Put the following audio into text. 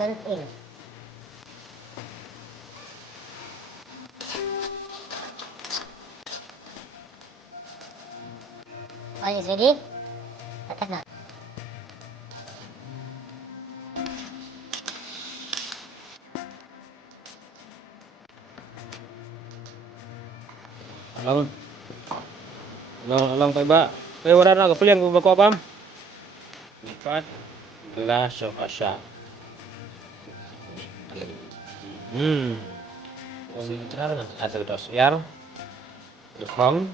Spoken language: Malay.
send in. All is ready? Atas na. Alang tayo ba? Kaya wala na, kapilihan kung bako pam. Lipat. Glass of asya. Kung cara na, asal dos yar. Dukong.